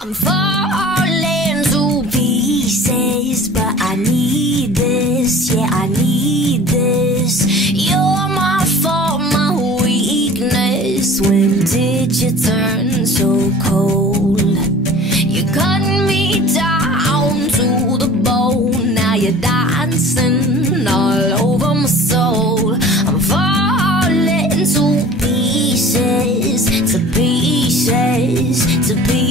I'm falling to pieces, but I need this, yeah, I need this. You're my fault, my weakness. When did you turn so cold? You cut me down to the bone. Now you're dancing all over my soul. I'm falling to pieces, to pieces, to pieces.